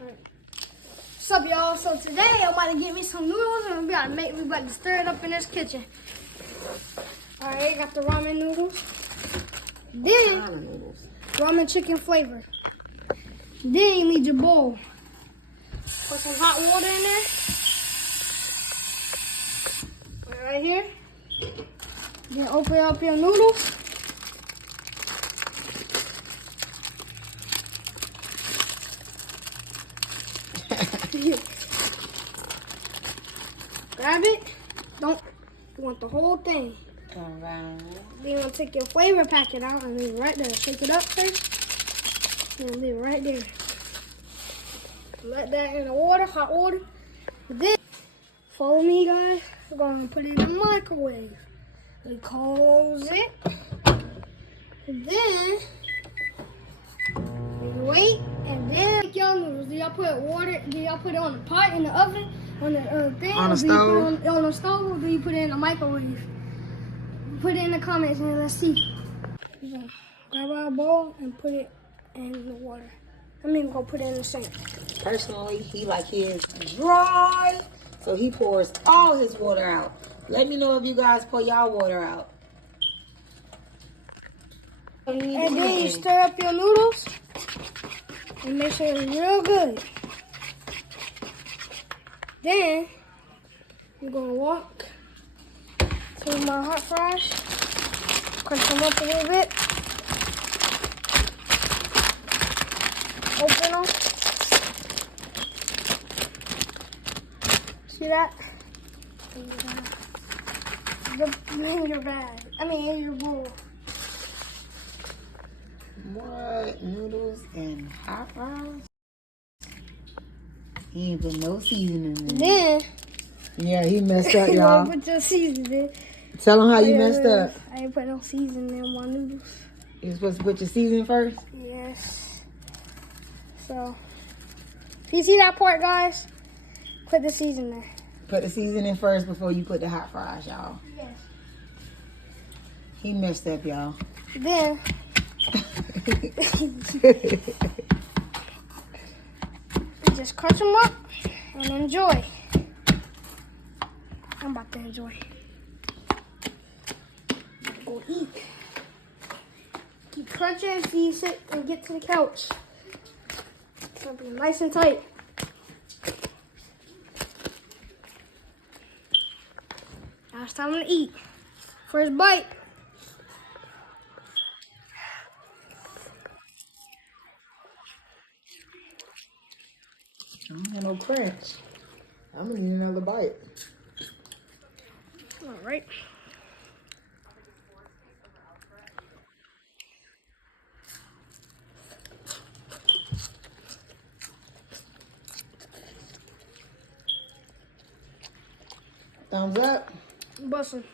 What's up, y'all? So today I'm about to get me some noodles and we about to stir it up in this kitchen. Alright, got the ramen noodles. Then ramen chicken flavor. Then you need your bowl. Put some hot water in there. Right here. Then open up your noodles. Grab it. You want the whole thing. Alright. Then you're gonna take your flavor packet out and leave it right there. Shake it up first. And leave it right there. Let that in the water, hot water. Then follow me, guys. We're gonna put it in the microwave. We close it. And then we wait. And then take y'all noodles. Do y'all put water? Do y'all put it on the pot in the oven? On the thing? On the stove? On the stove, or do you put it in the microwave? Put it in the comments and let's see. So, grab our bowl and put it in the water. We're gonna put it in the sink. Personally, he like his dry, so he pours all his water out. Let me know if you guys pour y'all water out. And then you stir up your noodles and make sure it's real good. Then you're gonna walk to my hot fries, crunch them up a little bit, open them. See that? In your bag. In your bowl. What? Noodles and hot fries? He ain't put no seasoning in. Then yeah, he messed up, y'all. Put your seasoning. Tell him how you messed up. I ain't put no seasoning in my noodles. You're supposed to put your seasoning first? Yes. So, if you see that part, guys, put the seasoning. Put the seasoning first before you put the hot fries, y'all. Yes. He messed up, y'all. Then, just crunch them up and enjoy. I'm about to enjoy. Go eat. Keep crunching until you sit and get to the couch. It's gonna be nice and tight. Now it's time to eat. First bite. I don't want no crunch. I'm gonna need another bite. All right. Thumbs up. Bussin'.